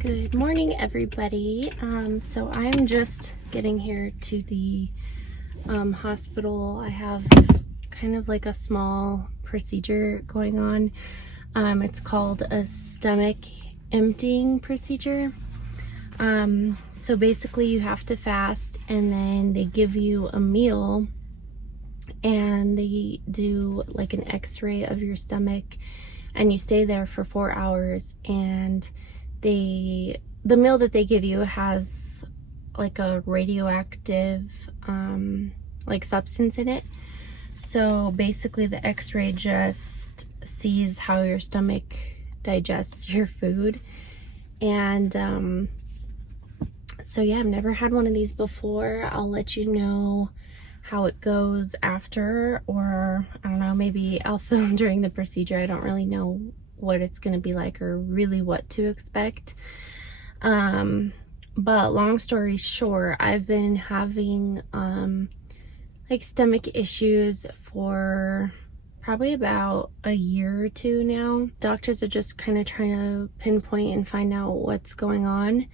Good morning, everybody. So I'm just getting here to the hospital. I have kind of like a small procedure going on. It's called a stomach emptying procedure. So basically you have to fast and then they give you a meal and they do like an x-ray of your stomach and you stay there for 4 hours, and the meal that they give you has like a radioactive like substance in it. So basically the x-ray just sees how your stomach digests your food. And so yeah, I've never had one of these before. I'll let you know how it goes after, or I don't know, maybe I'll film during the procedure. I don't really know what it's going to be like or really what to expect. But long story short, I've been having like stomach issues for probably about a year or two now. Doctors are just kind of trying to pinpoint and find out what's going on.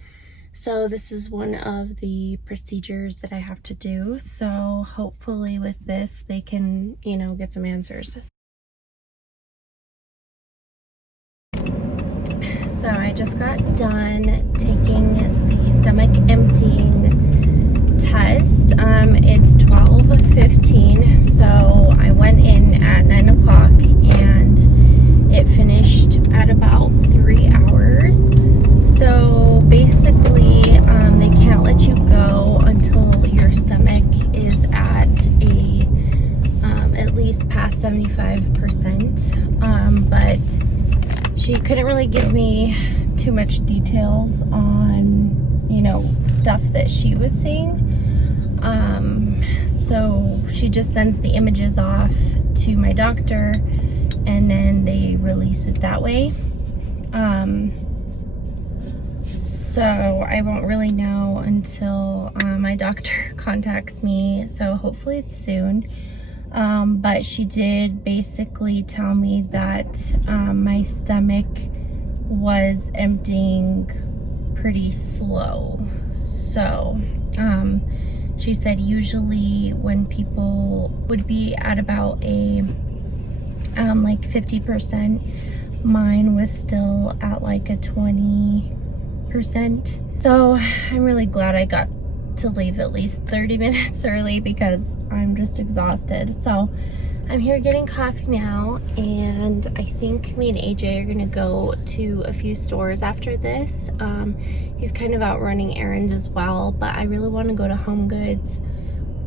So this is one of the procedures that I have to do. So hopefully with this, they can, you know, get some answers. So I just got done taking the stomach emptying test. It's 12:15, so I went in at 9 o'clock and it finished at about 3 hours. So basically, they can't let you go until your stomach is at at least past 75%. But she couldn't really give me too much details on, you know, stuff that she was seeing. So she just sends the images off to my doctor and then they release it that way. So I won't really know until my doctor contacts me, so hopefully it's soon. But she did basically tell me that my stomach was emptying pretty slow. So she said usually when people would be at about a like 50%, mine was still at like a 20%. So I'm really glad I got to leave at least 30 minutes early because I'm just exhausted. So I'm here getting coffee now, and I think me and AJ are gonna go to a few stores after this. He's kind of out running errands as well, but I really want to go to HomeGoods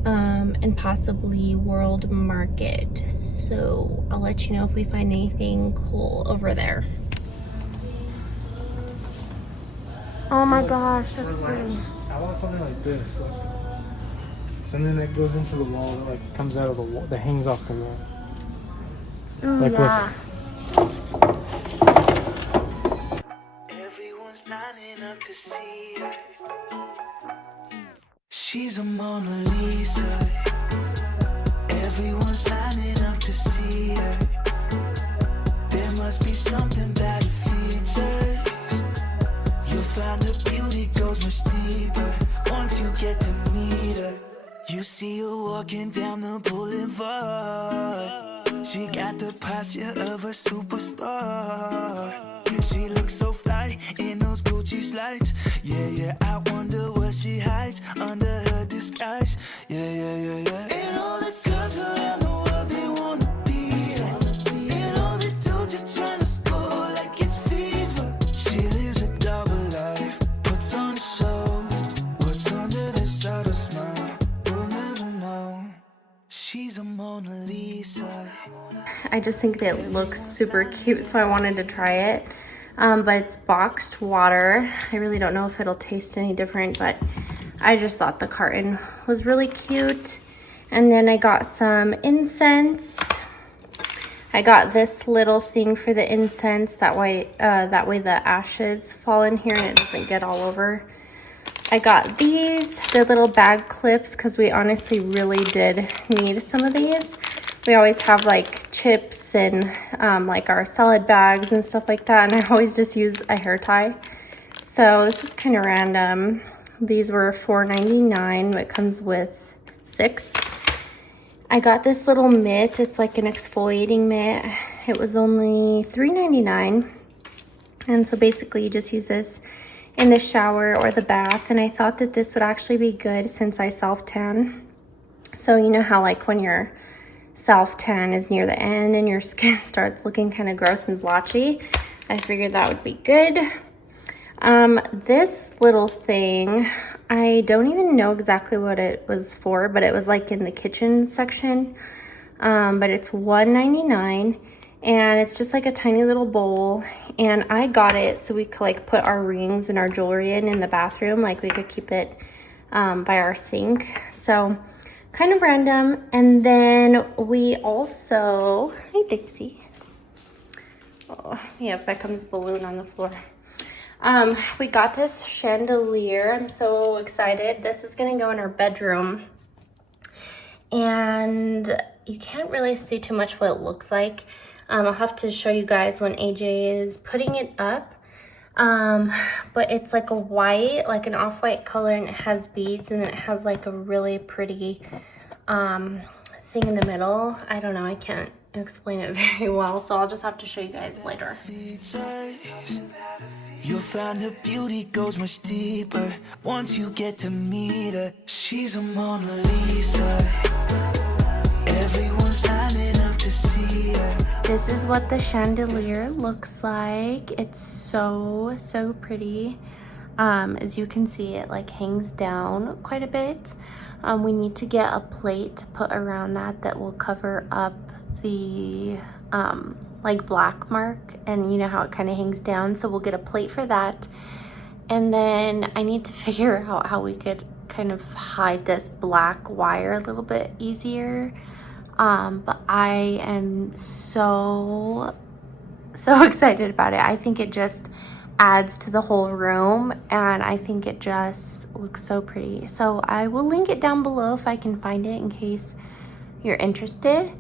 and possibly World Market. So I'll let you know if we find anything cool over there. Oh my gosh, that's pretty. I want something like this, like something that goes into the wall, that like comes out of the wall, that hangs off the wall. Ooh, like yeah. Everyone's lining up to see her. She's a Mona Lisa. Everyone's lining up to see her. There must be something about her features. You'll find her beauty goes much deeper once you get to meet her. You see her walking down the boulevard. She got the posture of a superstar. She looks so fly in those Gucci slides. Yeah, I wonder what she hides under her disguise. Yeah. And all the girls around the world, they wanna be her. And all the dudes are trying to score like it's fever. She lives a double life, puts on a show. What's under this subtle smile, we'll never know. She's a Mona Lisa. I just think that it looks super cute, so I wanted to try it. But it's boxed water. I really don't know if it'll taste any different, but I just thought the carton was really cute. And then I got some incense. I got this little thing for the incense. That way the ashes fall in here and it doesn't get all over. I got these. They're little bag clips because we honestly really did need some of these. We always have like chips and like our salad bags and stuff like that, and I always just use a hair tie. So this is kind of random. These were $4.99, but it comes with 6. I got this little mitt. It's like an exfoliating mitt. It was only $3.99. And so basically you just use this in the shower or the bath. And I thought that this would actually be good since I self-tan. So you know how like when your self-tan is near the end and your skin starts looking kind of gross and blotchy, I figured that would be good. This little thing, I don't even know exactly what it was for, but it was like in the kitchen section. But it's $1.99 and it's just like a tiny little bowl. And I got it so we could like put our rings and our jewelry in the bathroom. Like we could keep it by our sink. So kind of random. And then we also, hi Dixie. Oh, yeah, Beckham's balloon on the floor. We got this chandelier. I'm so excited. This is gonna go in our bedroom. And you can't really see too much what it looks like. I'll have to show you guys when AJ is putting it up. But it's like a white, like an off-white color, and it has beads, and it has like a really pretty thing in the middle. I don't know, I can't explain it very well, so I'll just have to show you guys later. You'll find her beauty goes much deeper once you get to meet her. She's a Mona Lisa. Everyone's lining up to see her. This is what the chandelier looks like. It's so pretty. As you can see, it like hangs down quite a bit. We need to get a plate to put around that will cover up the like black mark, and you know how it kind of hangs down, so we'll get a plate for that. And then I need to figure out how we could kind of hide this black wire a little bit easier. But I am so excited about it. I think it just adds to the whole room, and I think it just looks so pretty. So I will link it down below if I can find it in case you're interested.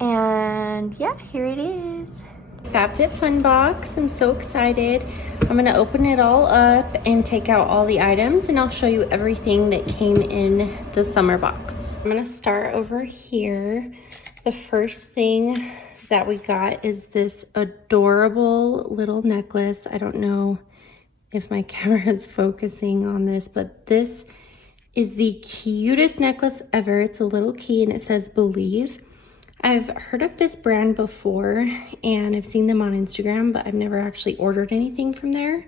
And yeah, here it is. FabFitFun box. I'm so excited. I'm gonna open it all up and take out all the items, and I'll show you everything that came in the summer box. I'm gonna start over here. The first thing that we got is this adorable little necklace. I don't know if my camera is focusing on this, but this is the cutest necklace ever. It's a little key and it says Believe. I've heard of this brand before and I've seen them on Instagram, but I've never actually ordered anything from there.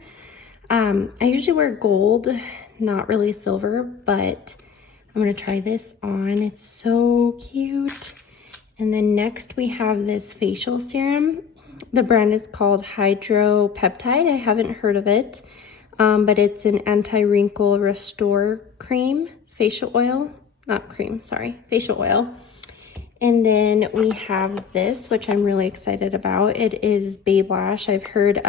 I usually wear gold, not really silver, but I'm gonna try this on. It's so cute. And then next we have this facial serum. The brand is called Hydro Peptide. I haven't heard of it, but it's an anti-wrinkle restore cream, facial oil, not cream, sorry, facial oil. And then we have this, which I'm really excited about. It is Babe Lash. I've heard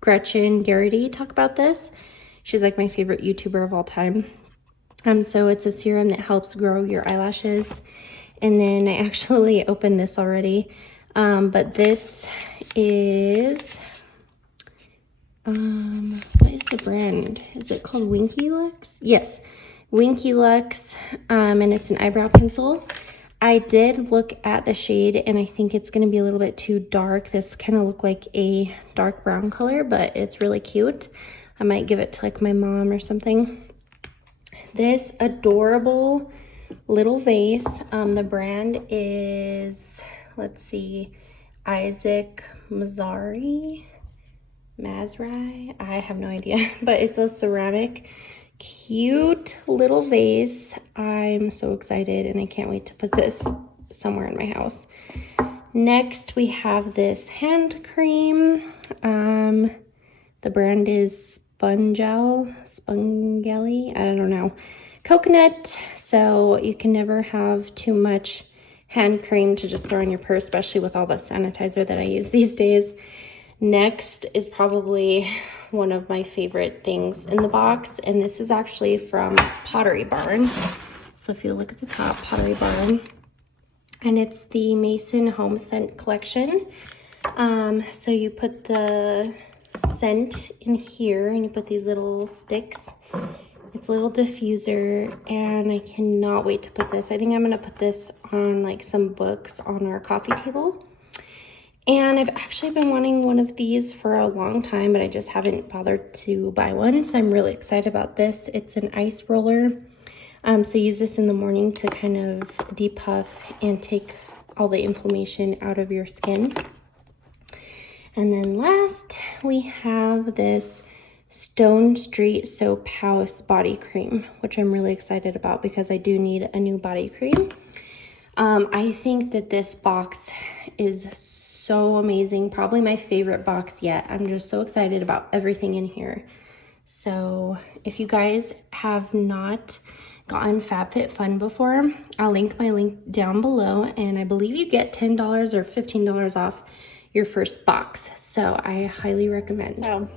Gretchen Garrity talk about this. She's like my favorite YouTuber of all time. So it's a serum that helps grow your eyelashes. And then I actually opened this already. But this is, what is the brand? Is it called Winky Lux? Yes, Winky Lux, and it's an eyebrow pencil. I did look at the shade and I think it's gonna be a little bit too dark. This kind of looked like a dark brown color, but it's really cute. I might give it to like my mom or something. This adorable little vase, the brand is, let's see, Isaac Mazari, I have no idea, but it's a ceramic cute little vase. I'm so excited and I can't wait to put this somewhere in my house. Next we have this hand cream. The brand is Spongeli, I don't know, coconut. So you can never have too much hand cream to just throw in your purse, especially with all the sanitizer that I use these days. Next is probably one of my favorite things in the box, and this is actually from Pottery Barn. So if you look at the top, Pottery Barn, and it's the Mason Home Scent collection. So you put the scent in here, and you put these little sticks. It's a little diffuser, and I cannot wait to put this. I think I'm gonna put this on like some books on our coffee table. And I've actually been wanting one of these for a long time, but I just haven't bothered to buy one. So I'm really excited about this. It's an ice roller. So use this in the morning to kind of depuff and take all the inflammation out of your skin. And then last, we have this Stone Street Soap House body cream, which I'm really excited about because I do need a new body cream. I think that this box is so amazing, probably my favorite box yet. I'm just so excited about everything in here. So if you guys have not gotten FabFitFun before, I'll link my link down below, and I believe you get $10 or $15 off your first box, so I highly recommend. So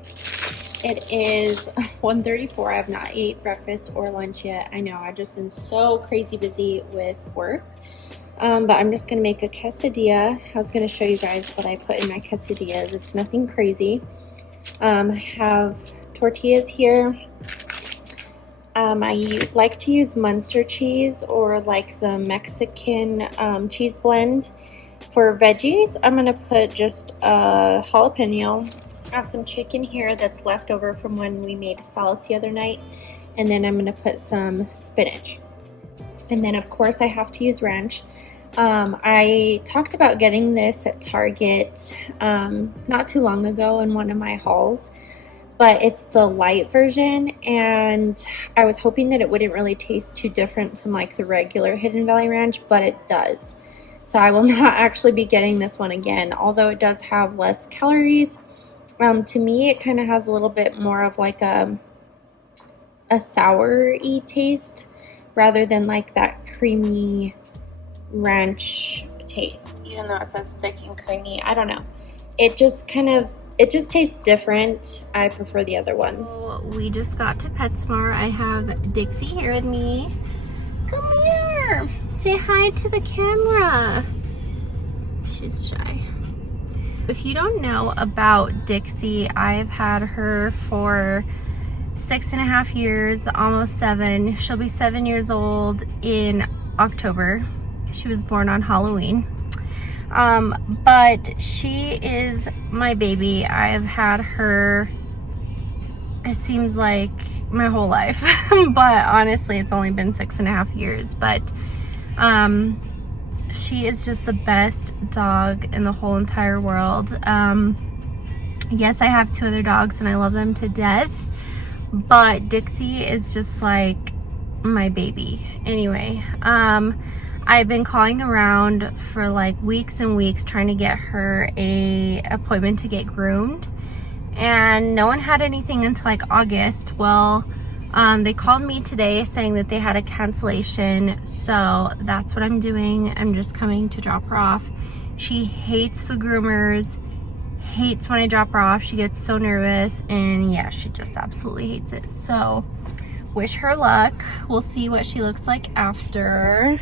it is 1:34. I have not ate breakfast or lunch yet. I know, I've just been so crazy busy with work. But I'm just gonna make a quesadilla. I was gonna show you guys what I put in my quesadillas. It's nothing crazy. I have tortillas here. I like to use Munster cheese or like the Mexican cheese blend. For veggies, I'm gonna put just a jalapeno. I have some chicken here that's left over from when we made salads the other night. And then I'm gonna put some spinach. And then of course I have to use ranch. I talked about getting this at Target not too long ago in one of my hauls, but it's the light version, and I was hoping that it wouldn't really taste too different from like the regular Hidden Valley Ranch, but it does. So I will not actually be getting this one again, although it does have less calories. To me, it kind of has a little bit more of like a sour-y taste rather than like that creamy ranch taste, even though it says thick and creamy. I don't know, it just tastes different. I prefer the other one. So we just got to PetSmart. I have Dixie here with me. Come here, say hi to the camera. She's shy. If you don't know about Dixie, I've had her for 6.5 years, almost 7. She'll be 7 years old in October. She was born on Halloween. But she is my baby. I've had her, it seems like my whole life, but honestly it's only been 6.5 years. But she is just the best dog in the whole entire world. Yes, I have 2 other dogs and I love them to death, but Dixie is just like my baby. Anyway, I've been calling around for like weeks and weeks trying to get her a appointment to get groomed, and no one had anything until like August. Well, they called me today saying that they had a cancellation, so that's what I'm doing. I'm just coming to drop her off. She hates the groomers, hates when I drop her off. She gets so nervous, and yeah, she just absolutely hates it. So wish her luck. We'll see what she looks like after.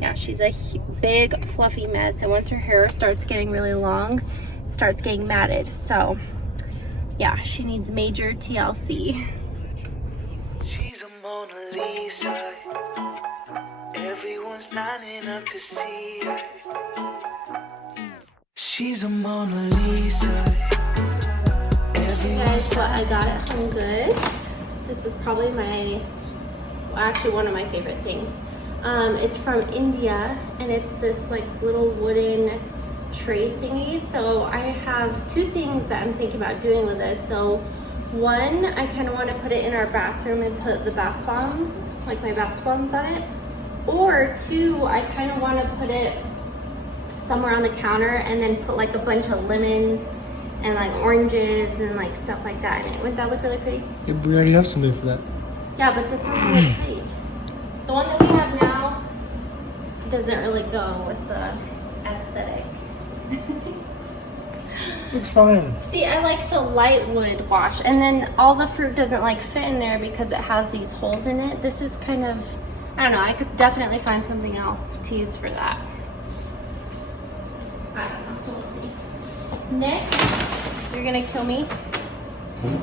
Yeah, she's a big fluffy mess, and once her hair starts getting really long, it starts getting matted. So yeah, she needs major TLC. She's a Mona Lisa. Everyone's lining up to see her. She's a Mona Lisa. Guys, what I got at HomeGoods. This is probably actually one of my favorite things. It's from India, and it's this like little wooden tray thingy. So I have 2 things that I'm thinking about doing with this. So one, I kind of want to put it in our bathroom and put the bath bombs, like my bath bombs on it. Or 2, I kind of want to put it somewhere on the counter and then put like a bunch of lemons and like oranges and like stuff like that in it. Wouldn't that look really pretty? Yeah, we already have something for that. Yeah, but this one would look pretty. The one that we have now doesn't really go with the aesthetic. Looks fine. See, I like the light wood wash, and then all the fruit doesn't like fit in there because it has these holes in it. This is kind of, I don't know, I could definitely find something else to use for that. I don't know, we'll see. Next, you're gonna kill me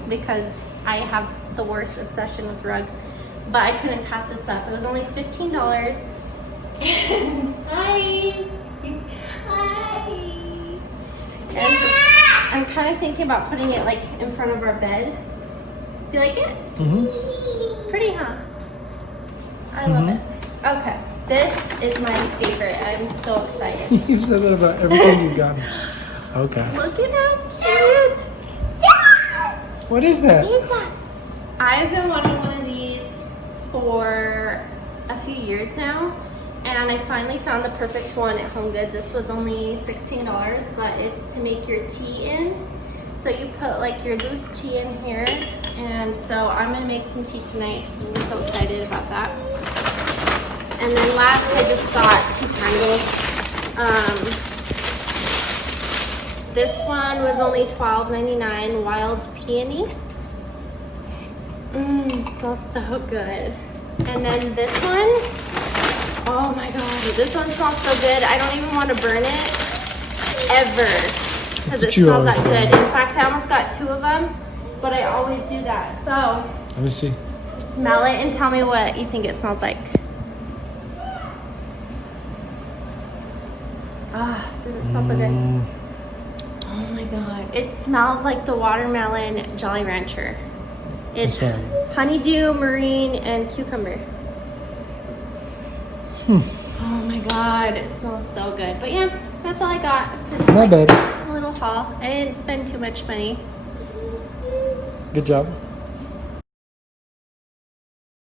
because I have the worst obsession with rugs, but I couldn't pass this up. It was only $15. And hi. And I'm kind of thinking about putting it like in front of our bed. Do you like it? It's pretty, huh? I love it. Okay, this is my favorite. I'm so excited. You've said that about everything you've gotten. Okay. Look at how cute. What is that? What is that? I've been wanting one of these for a few years now, and I finally found the perfect one at HomeGoods. This was only $16, but it's to make your tea in. So you put like your loose tea in here, and so I'm gonna make some tea tonight. I'm so excited about that. And then last, I just got 2 candles. This one was only $12.99, Wild Peony. It smells so good. And then this one, oh my god, this one smells so good. I don't even want to burn it ever because it smells that good. In fact, I almost got 2 of them, but I always do that. So, Let me see. smell it and tell me what you think it smells like. Ah, does it smell so good? Oh my god. It smells like the watermelon Jolly Rancher. It's honeydew, marine, and cucumber. Oh my god, it smells so good. But yeah, that's all I got. So just Not bad. a little haul. I didn't spend too much money. Good job.